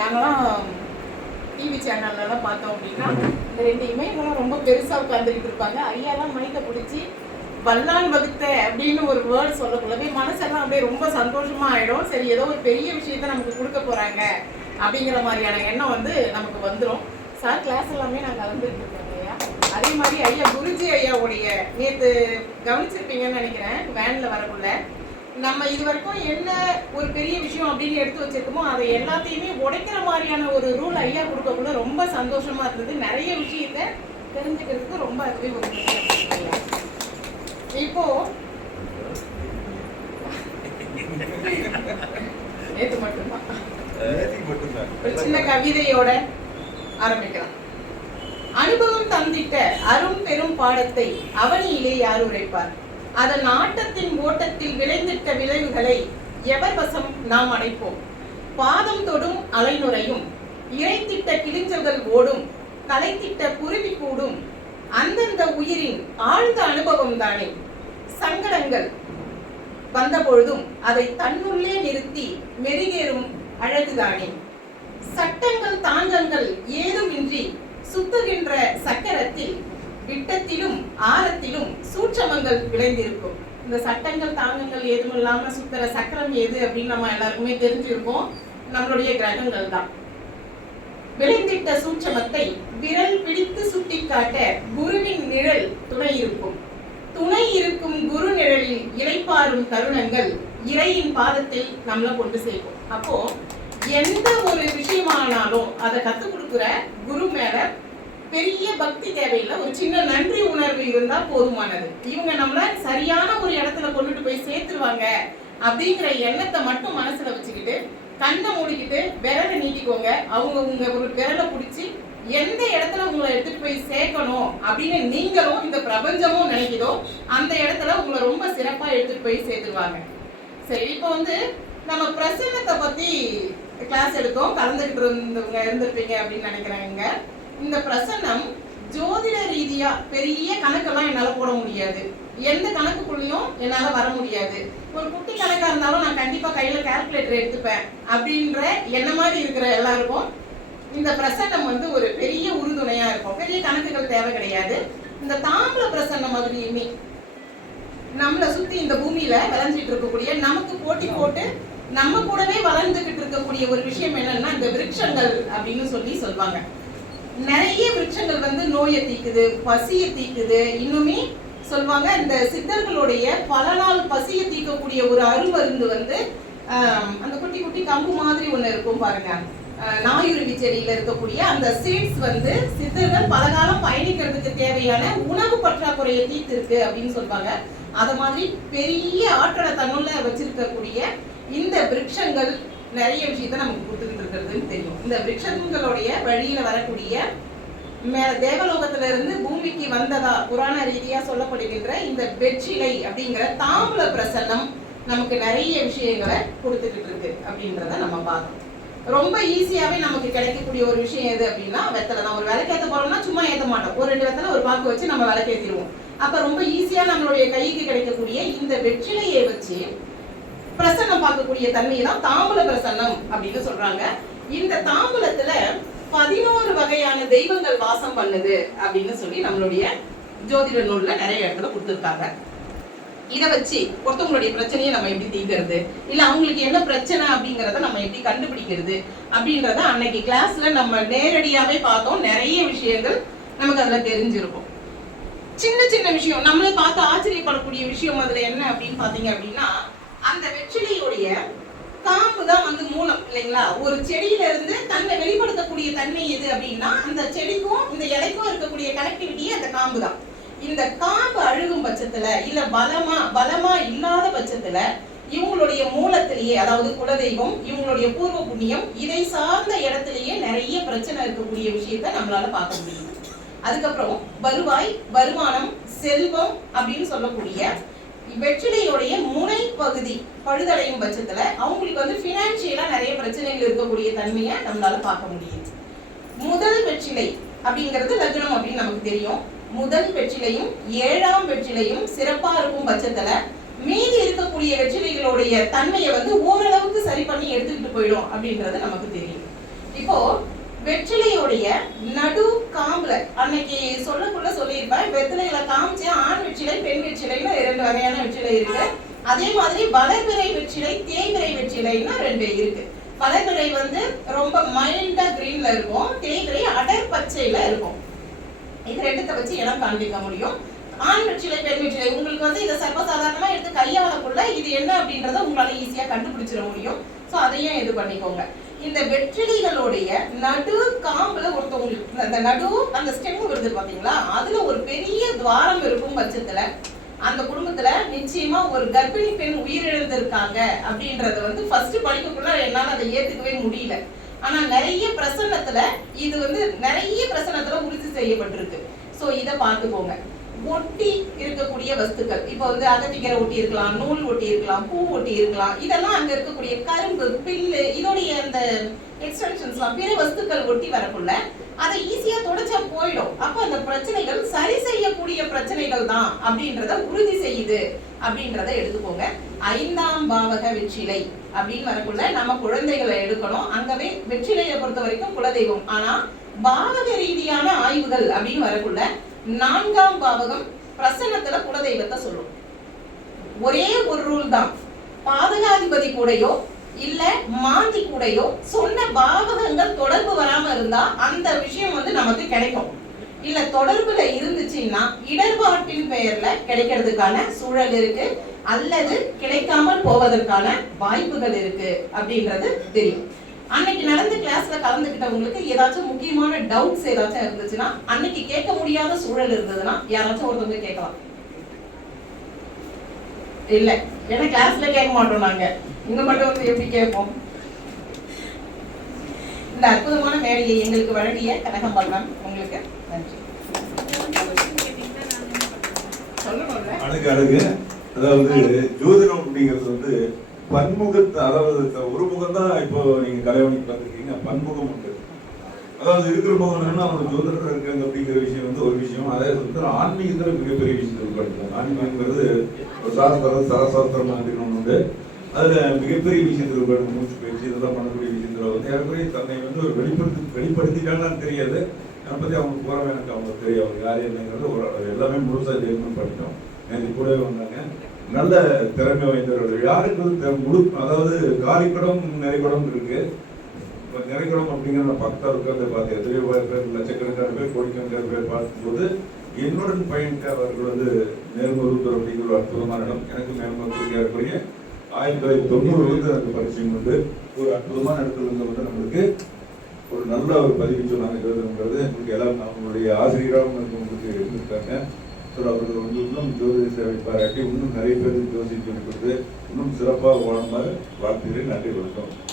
நாங்களாம் டிவி சேனல்லாம் பார்த்தோம் அப்படின்னா இந்த 2 இமைகளும் ரொம்ப பெருசாக உட்காந்துக்கிட்டு இருப்பாங்க. ஐயாலாம் மைக்கை பிடிச்சி வல்லான் வகுத்த அப்படின்னு ஒரு வேர்டு சொல்லக்குள்ளவே மனசெல்லாம் அப்படியே ரொம்ப சந்தோஷமா ஆயிடும். சரி, ஏதோ ஒரு பெரிய விஷயத்த நமக்கு கொடுக்க போறாங்க அப்படிங்கிற மாதிரியான எண்ணம் வந்து நமக்கு வந்துடும். சார் கிளாஸ் எல்லாமே நாங்கள் கலந்துட்டு இருக்கோம் ஐயா. அதே மாதிரி ஐயா குருஜி ஐயாவுடைய நேற்று கவனிச்சிருப்பீங்கன்னு நினைக்கிறேன். வேன்ல வரக்குள்ள நம்ம இது வரைக்கும் என்ன ஒரு பெரிய விஷயம் அப்படின்னு எடுத்து வச்சிருக்கோமோ அதை எல்லாத்தையுமே உடைக்கிற மாதிரியான ஒரு ரூல் ஐயா கொடுக்கக்குள்ள ரொம்ப சந்தோஷமா இருந்தது. நிறைய விஷயத்த தெரிஞ்சுக்கிறதுக்கு ரொம்ப அதுவே ஒரு ஐயா. இப்போ நேற்று மட்டும்தான் ஒரு சின்ன கவிதையோட ஆரம்பிக்கலாம். அனுபவம் தந்திட்ட அரும் பெரும் பாடத்தை அவனியிலே யார் உரைப்பார்? அதன் ஆட்டத்தின் ஓட்டத்தில் விளைந்திட்ட விளைவுகளை எவர் வசம் நாம் அடைப்போம்? பாதம் தொடும் அலைநுரையும் இறைத்திட்ட கிளிஞ்சல்கள் ஓடும் கலைத்திட்ட குருவி கூடும் அந்தந்த உயிரின் ஆழ்ந்த அனுபவம் தானே. சங்கடங்கள் வந்த பொழுதும் அதை தன்னுள்ளே நிறுத்தி மெருகேறும் அழகுதானே. சட்டங்கள் தாங்கங்கள் ஏதுமின்றி சுத்துகின்ற சக்கரத்தில் விட்டத்திலும் ஆரத்திலும் சூட்சமங்கள் விளைந்திருக்கும். இந்த சட்டங்கள் தாங்கங்கள் ஏதும் இல்லாம சுத்துற சக்கரம் எது அப்படின்னு நம்ம எல்லாருக்குமே தெரிஞ்சிருக்கோம். நம்மளுடைய கிரகங்கள் தான். விளைந்திட்ட சூட்சமத்தை விரல் பிடித்து சுட்டி காட்ட குருவின் நிழல் துணை இருக்கும். துணை இருக்கும் குரு நிழலில் இளைப்பாறும் தருணங்கள் இறையின் பாதத்தில் நம்மளை கொண்டு சேர்க்கும். அப்போ எந்த ஒரு விஷயமானாலும் அதை கத்துக் கொடுக்குற குரு மேல பெரிய பக்தி தேவையில்லை, ஒரு சின்ன நன்றி உணர்வு இருந்தா போதுமானது. இவங்க நம்மள சரியான ஒரு இடத்துல கொண்டுட்டு போய் சேர்த்துருவாங்க அப்படிங்கிற எண்ணத்தை மட்டும் மனசுல வச்சுக்கிட்டு கண்ணை மூடிக்கிட்டு விரலை நீட்டிக்கோங்க. அவங்க உங்க ஒரு விரலை பிடிச்சி எந்த இடத்துல உங்களை எடுத்துட்டு போய் சேர்க்கணும் அப்படின்னு நீங்களும் இந்த பிரபஞ்சமும் நினைக்கிறதோ அந்த இடத்துல உங்களை ரொம்ப சிறப்பா எடுத்துட்டு போய் சேர்த்துருவாங்க. சரி, இப்போ வந்து நம்ம பிரசன்னத்தை பத்தி கிளாஸ் எடுத்தோம். கலந்துகிட்டு இருந்திருப்பீங்க அப்படின்னு நினைக்கிறேங்க. இந்த பிரசன்னம் ஜோதிட ரீதியா பெரிய கணக்கெல்லாம் என்னால போட முடியாது. எந்த கணக்குக்குள்ளயும் என்னால வர முடியாது. ஒரு குட்டி கணக்கா இருந்தாலும் நான் கண்டிப்பா கையில கால்குலேட்டர் எடுத்துப்பேன் அப்படின்ற என்ன மாதிரி இருக்கிற எல்லாருக்கும் இந்த பிரசன்னம் வந்து ஒரு பெரிய உறுதுணையா இருக்கும். பெரிய கணக்குகள் தேவை கிடையாது. இந்த தாம்பல பிரசன்னம் மாதிரியுமே நம்மளை சுத்தி இந்த பூமியில விளைஞ்சிட்டு இருக்கக்கூடிய நமக்கு போட்டி போட்டு நம்ம கூடவே வளர்ந்துகிட்டு இருக்கக்கூடிய ஒரு விஷயம் என்னன்னா இந்த விருட்சங்கள் அப்படின்னு சொல்லுவாங்க. நிறைய விருட்சங்கள் வந்து நோயை தீக்குது, பசியை தீக்குது. இன்னுமே சொல்லுவாங்க இந்த சித்தர்களுடைய பல நாள் பசியை தீக்கக்கூடிய ஒரு அருமருந்து வந்து அந்த குட்டி குட்டி கம்பு மாதிரி ஒண்ணு இருக்கும் பாருங்க. நாயுருவி செடியில இருக்கக்கூடிய அந்த சீட்ஸ் வந்து சித்தர்கள் பல காலம் பயணிக்கிறதுக்கு தேவையான உணவு பற்றாக்குறையை தீர்த்திருக்கு அப்படின்னு சொல்லுவாங்க. அத மாதிரி பெரிய ஆற்றலை தன்னுள்ள வச்சிருக்கக்கூடிய இந்த விருட்சங்கள் நிறைய விஷயத்த நமக்கு கொடுத்துக்கிட்டு இருக்கிறதுன்னு தெரியும். இந்த விருட்சங்களுடைய வழியில வரக்கூடிய தேவலோகத்துல இருந்து பூமிக்கு வந்ததா புராண ரீதியா சொல்லப்படுகின்ற இந்த வெற்றிலை அப்படிங்கிற தாம்பூல பிரசன்னம் நமக்கு நிறைய விஷயங்களை கொடுத்துக்கிட்டு இருக்கு அப்படின்றத நம்ம பார்க்கணும். ரொம்ப ஈஸியாவே நமக்கு கிடைக்கக்கூடிய ஒரு விஷயம் எது அப்படின்னா வெத்தலை தான். ஒரு விளக்கேற்ற போறோம்னா சும்மா ஏற்ற மாட்டோம். ஒரு 2 வெத்தலை ஒரு பாக்கு வச்சு நம்ம விளக்கேற்றிடுவோம். அப்ப ரொம்ப ஈஸியா நம்மளுடைய கைக்கு கிடைக்கக்கூடிய இந்த வெற்றிலையை வச்சு பிரசன்னம் பார்க்கக்கூடிய தன்மையை தான் தாம்பூல பிரசன்னம் அப்படின்னு சொல்றாங்க. இந்த தாம்பூலத்துல 11 வகையான தெய்வங்கள் வாசம் பண்ணுது அப்படின்னு சொல்லி நம்மளுடைய ஜோதிட நூல்ல நிறைய இடத்துல கொடுத்துருக்காங்க. இதை வச்சு ஒருத்தவங்களுடைய பிரச்சனையை நம்ம எப்படி தீர்க்கிறது, இல்ல அவங்களுக்கு என்ன பிரச்சனை அப்படிங்கறத நம்ம எப்படி கண்டுபிடிக்கிறது அப்படின்றத அன்னைக்கு கிளாஸ்ல நம்ம நேரடியாவே பார்த்தோம். நிறைய விஷயங்கள் நமக்கு அதுல தெரிஞ்சிருக்கும். சின்ன சின்ன விஷயம் நம்மளே பார்த்து ஆச்சரியப்படக்கூடிய விஷயம் அதுல என்ன அப்படின்னு பாத்தீங்க அப்படின்னா அந்த வெற்றிலையுடைய காம்பு தான் வந்து மூலம் இல்லைங்களா. ஒரு செடியில இருந்து தன்னை வெளிப்படுத்தக்கூடிய தன்மை எது அப்படின்னா அந்த செடிக்கும் இந்த இலைக்கும் இருக்கக்கூடிய கனெக்டிவிட்டியே அந்த காம்பு தான். இந்த காம்பு அழுகும் பட்சத்துல இல்ல பலமா இல்லாத பட்சத்துல இவங்களுடைய மூலத்திலேயே, அதாவது குலதெய்வம், இவங்களுடைய பூர்வ புண்ணியம், இதை சார்ந்த இடத்திலேயே நிறைய பிரச்சனை இருக்கக்கூடிய விஷயத்த நம்மளால பார்க்க முடியும். அதுக்கப்புறம் வருவாய், வருமானம், செல்வம் அப்படின்னு சொல்லக்கூடிய வெற்றிலையுடைய முனை பகுதி பழுதடையும் பட்சத்துல அவங்களுக்கு வந்து பினான்சியலா நிறைய பிரச்சனைகள் இருக்கக்கூடிய தன்மையை நம்மளால பார்க்க முடியும். முதல் வெற்றிலை அப்படிங்கிறது லக்னம் அப்படின்னு நமக்கு தெரியும். முதல் வெற்றிலையும் 7ஆம் வெற்றிலையும் சிறப்பா இருக்கும் பட்சத்துல மீதி இருக்கக்கூடிய வெற்றிலைகளுடைய தன்மையை வந்து ஓரளவுக்கு சரி பண்ணி எடுத்துக்கிட்டு போயிடும் அப்படின்றது நமக்கு தெரியும். இப்போ வெற்றிலையோடைய நடு காம்புல அன்னைக்கு சொல்லக்குள்ள சொல்லியிருப்பேன், வெற்றிலையில காமிச்சு ஆண் வெற்றிலை பெண் வெற்றிலைன்னு 2 வகையான வெற்றிலை இருக்கு. அதே மாதிரி வளர்பிறை வெற்றிலை தேய்பிறை வெற்றிலைன்னு 2 இருக்கு. வளர்பிறை வந்து ரொம்ப மைல்டா கிரீன்ல இருக்கும், தேய்பிறை அடர் பச்சையில இருக்கும். இது 2த்தை வச்சு இடம் காண்பிக்க முடியும். ஆண் வெற்றிலை பெண் வெற்றிலை உங்களுக்கு வந்து இதை சர்வசாதாரணமா எடுத்து கையாளக்குள்ள இது என்ன அப்படின்றத உங்களால ஈஸியா கண்டுபிடிச்சிட முடியும். ஸோ அதையும் இது பண்ணிக்கோங்க. இந்த வெற்றிலைகளுடைய நடு காம்புல ஒருத்தவங்களுக்கு அந்த நடு அந்த ஸ்டெம் வருது பாத்தீங்களா, அதுல ஒரு பெரிய துவாரம் இருக்கும் பட்சத்துல அந்த குடும்பத்துல நிச்சயமா ஒரு கர்ப்பிணி பெண் உயிரிழந்திருக்காங்க அப்படின்றத வந்து ஃபர்ஸ்ட் படிக்கக்குள்ள என்னால அதை ஏத்துக்கவே முடியல. ஆனா நிறைய பிரசன்னத்துல இது வந்து நிறைய பிரசன்னத்துல உறுதி செய்யப்பட்டிருக்கு. சோ இதை பார்த்துக்கோங்க. ஒட்டி இருக்கக்கூடிய வஸ்துக்கள், இப்போ வந்து அகத்திக்கரை ஒட்டி இருக்கலாம், நூல் ஒட்டி இருக்கலாம், பூ ஒட்டி இருக்கலாம், இதெல்லாம் அங்க இருக்கக்கூடிய கரும்பு பில்லு இதோடைய அந்த எக்ஸ்டென்ஷன்ஸ்லாம் பிற வஸ்துக்கள் ஒட்டி வரக்குள்ள அதை ஈஸியா தொடச்சா போயிடும். அப்ப அந்த பிரச்சனைகள் சரி செய்யக்கூடிய பிரச்சனைகள் தான் அப்படின்றத உறுதி செய்யுது அப்படின்றத எடுத்துக்கோங்க. 5ஆம் பாவக வெற்றிலை அப்படின்னு வரக்குள்ள நம்ம குழந்தைகளை எடுக்கணும். அங்கவே வெற்றிலையை பொறுத்த வரைக்கும் குலதெய்வம். ஆனா பாவக ரீதியான ஆய்வுகள் அப்படின்னு வரக்குள்ள 4ஆம் பாவகம் பிரசன்னத்துல குலதெய்வத்தை சொல்லும். ஒரே ஒரு ரூல் தான், பாதகாதிபதி கூடயோ இல்ல மாந்தி கூடயோ சொன்ன பாவகங்கள் தொடர்பு வராம இருந்தா அந்த விஷயம் வந்து நமக்கு கிடைக்கும். இல்ல தொடர்புல இருந்துச்சுன்னா இடர்பாட்டின் பெயர்ல கிடைக்கிறதுக்கான சூழல் இருக்கு, அல்லது கிடைக்காமல் போவதற்கான வாய்ப்புகள் இருக்கு அப்படின்றது தெரியும். அன்னைக்கு நடந்த கிளாஸ்ல கலந்துக்கிட்டவங்களுக்கு ஏதாச்சும் முக்கியமான டவுட்ஸ் ஏதாச்சும் இருந்துச்சுன்னா, அன்னைக்கு கேட்க முடியாத சூழல் இருந்ததுன்னா யாராச்சும் ஒருத்தவங்க கேட்கலாம். இல்ல ஏன்னா கிளாஸ்ல கேட்க மாட்டோம், நாங்க இங்க மட்டும் வந்து எப்படி கேட்போம். இந்த அற்புதமான மேடையை எங்களுக்கு வழங்கிய கனகம்பாள் மேம் உங்களுக்கு நன்றி. சொல்லணும்ல அழகு. அதாவது ஜோதிடம் அப்படிங்கிறது வந்து பன்முகத்தை, அதாவது ஒரு முகம் தான் இப்போ நீங்க கலைவணிக்கு பார்த்துருக்கீங்க, பன்முகம் உண்டு. அதாவது இருக்கிற முகம் அவங்க ஜோதிடர் இருக்காங்க அப்படிங்கிற விஷயம் வந்து ஒரு விஷயம். அதே வந்து ஆன்மீகத்துல மிகப்பெரிய விஷயத்தில் படிக்கலாம். ஆன்மீகங்கிறது ஒரு சாஸ்திரம் சரசாஸ்திரம் அப்படின்னு உண்டு. அதுல மிகப்பெரிய விஷயத்தில் படிக்கும், மூச்சு பயிற்சி இதெல்லாம் பண்ணக்கூடிய விஷயத்துல வந்து ஏற்கனவே தன்னை வந்து ஒரு வெளிப்படுத்திட்டாங்கன்னு தெரியாது. அதை பத்தி அவங்க போறவே எனக்கு அவங்க தெரியும், அவங்க யார் என்னங்கிறது ஒரு எல்லாமே முழுசா ஜெயிக்கணும்னு படித்தோம். எனக்கு கூடவே வந்தாங்க நல்ல திறமை வாய்ந்தவர்கள். யாருக்கு முழு, அதாவது காலிக்குடம் நிறைகுடம் இருக்கு. நிறைகுடம் அப்படிங்கிற பக்கத்தில் இருக்கிறத பார்த்து எத்தனையோ பேர் லட்சக்கணக்கான பேர் கோடிக்கணக்கான பேர் பார்க்கும்போது என்னுடன் பயணிக்க அவர்கள் வந்து நேர்மருத்துவர் அப்படிங்கிற ஒரு அற்புதமான இடம். எனக்கு நேர்மருத்துவ இருக்கக்கூடிய 1990 எனக்கு பரிச்சயம் உண்டு. ஒரு அற்புதமான இடத்துல இருந்து வந்து நம்மளுக்கு ஒரு நல்ல ஒரு பதிவு சொன்னாங்க. ஜோதிடம்ன்றது உங்களுக்கு எல்லாம் நம்மளுடைய ஆசிரியராகவும் உங்களுக்கு இருந்திருக்காங்க. அவர்கள் வந்து இன்னும் ஜோதிட சேவை பாராட்டி இன்னும் நிறைய பேருக்கு ஜோதி சொல்லி கொடுத்து இன்னும் சிறப்பாக வாழுமாறு வாழ்த்துகிறேன். நன்றி, வணக்கம்.